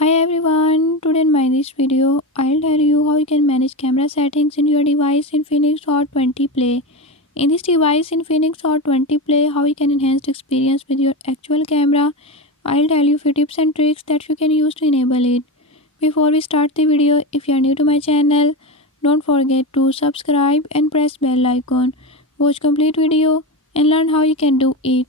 Hi everyone, today in my this video, I'll tell you how you can manage camera settings in your device in Infinix Hot 20 Play. In this device in Infinix Hot 20 Play, how you can enhance the experience with your actual camera. I'll tell you few tips and tricks that you can use to enable it. Before we start the video, if you are new to my channel, don't forget to subscribe and press bell icon. Watch complete video and learn how you can do it.